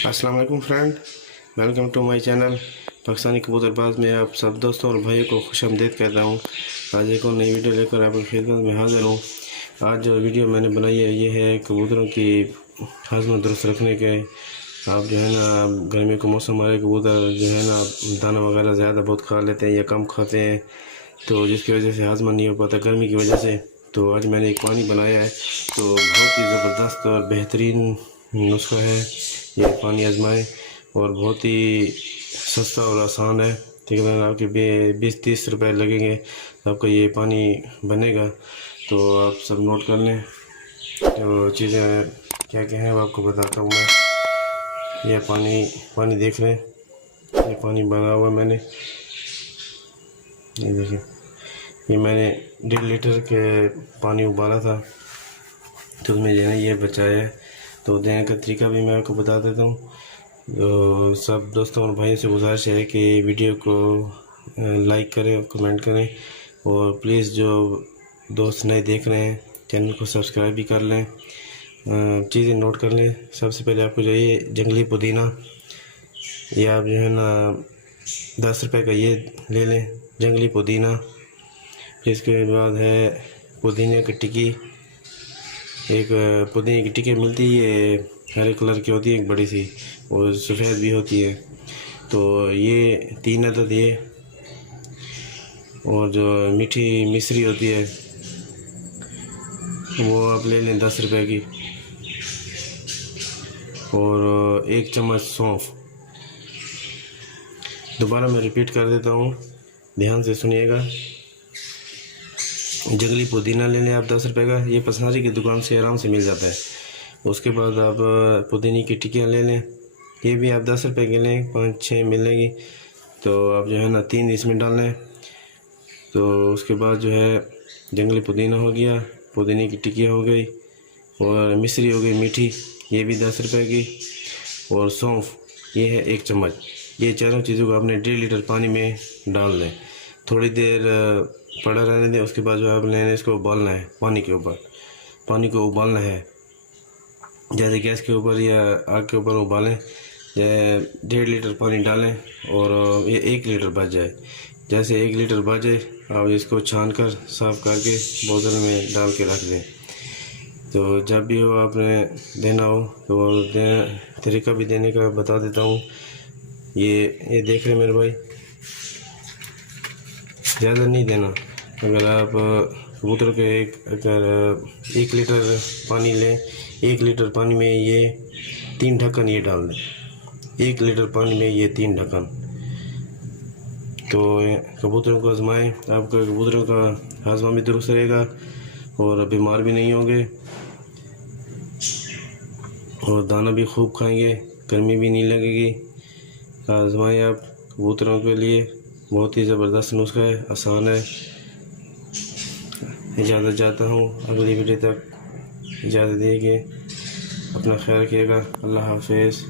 अस्सलाम वालेकुम friend, welcome to my channel Pakistani Kabootarbaz में आप सब दोस्तों और भाइयों को खुशामदीद कहता हूँ। आज एक और नई वीडियो लेकर आपकी खिदमत में हाज़िर हूँ। आज जो वीडियो मैंने बनाई है ये है कबूतरों की हाजमा दुरुस्त रखने के। आप जो है ना गर्मी का मौसम आ रहा है, कबूतर जो है ना दाना वगैरह ज़्यादा बहुत खा लेते हैं या कम खाते हैं, तो जिसकी वजह से हाजमा नहीं हो पाता गर्मी की वजह से। तो आज मैंने एक पानी बनाया है, तो बहुत ही ज़बरदस्त और बेहतरीन नुस्खा है। ये पानी आजमाएं और बहुत ही सस्ता और आसान है। तकरीबन आपके 20-30 रुपए लगेंगे आपका ये पानी बनेगा। तो आप सब नोट कर लें, जो चीज़ें क्या क्या हैं वो आपको बताता हूँ मैं। ये पानी देख लें, ये पानी बना हुआ मैंने, ये देखिए, ये मैंने 1.5 लीटर के पानी उबाला था, तो उसमें जो है ये बचाया है। तो देने का तरीका भी मैं आपको बता देता हूँ। तो सब दोस्तों और भाइयों से गुजारिश है कि वीडियो को लाइक करें, कमेंट करें, और प्लीज़ जो दोस्त नए देख रहे हैं चैनल को सब्सक्राइब भी कर लें। चीज़ें नोट कर लें। सबसे पहले आपको चाहिए जंगली पुदीना, ये आप जो है ना 10 रुपए का ये ले लें जंगली पुदीना। इसके बाद है पुदीने की टिक्की, एक पुदीने की टिक्की मिलती है, ये हरे कलर की होती है, एक बड़ी सी और सफ़ेद भी होती है। तो ये 3 अदद ये, और जो मीठी मिश्री होती है वो आप ले लें 10 रुपए की, और 1 चम्मच सौंफ। दोबारा मैं रिपीट कर देता हूँ, ध्यान से सुनिएगा। जंगली पुदीना ले लें आप 10 रुपए का, ये पसनारी की दुकान से आराम से मिल जाता है। उसके बाद आप पुदीने की टिक्कियाँ ले लें, ये भी आप 10 रुपए के लें, 5-6 मिलेगी। तो आप जो है ना 3 इसमें डाल लें। तो उसके बाद जो है जंगली पुदीना हो गया, पुदीने की टिक्कियाँ हो गई, और मिश्री हो गई मीठी, ये भी 10 रुपए की, और सौंफ ये है 1 चम्मच। ये चारों चीज़ों को आपने 1.5 लीटर पानी में डाल दें, थोड़ी देर पड़ा रहने दें। उसके बाद जो आप लेने इसको उबालना है, पानी के ऊपर, पानी को उबालना है, जैसे गैस के ऊपर या आग के ऊपर उबालें। 1.5 लीटर पानी डालें और ये 1 लीटर बच जाए। जैसे 1 लीटर बच जाए आप इसको छान कर साफ़ करके बोतल में डाल के रख दें। तो जब भी वो आपने देना हो तो तरीका भी देने का बता देता हूँ। ये देख रहे मेरे भाई, ज़्यादा नहीं देना। अगर आप कबूतर के अगर 1 लीटर पानी लें, 1 लीटर पानी में ये 3 ढक्कन ये डाल दें, 1 लीटर पानी में ये 3 ढक्कन। तो कबूतरों को आजमाएं, आपका कबूतरों का हाजमा भी दुरुस्त रहेगा और बीमार भी नहीं होंगे, और दाना भी खूब खाएंगे, गर्मी भी नहीं लगेगी। आजमाएं आप कबूतरों के लिए, बहुत ही ज़बरदस्त नुस्खा है, आसान है। इजाज़त चाहता हूँ, अगली वीडियो तक इजाज़त दीजिए। अपना ख्याल रखिएगा। अल्लाह हाफ़िज़।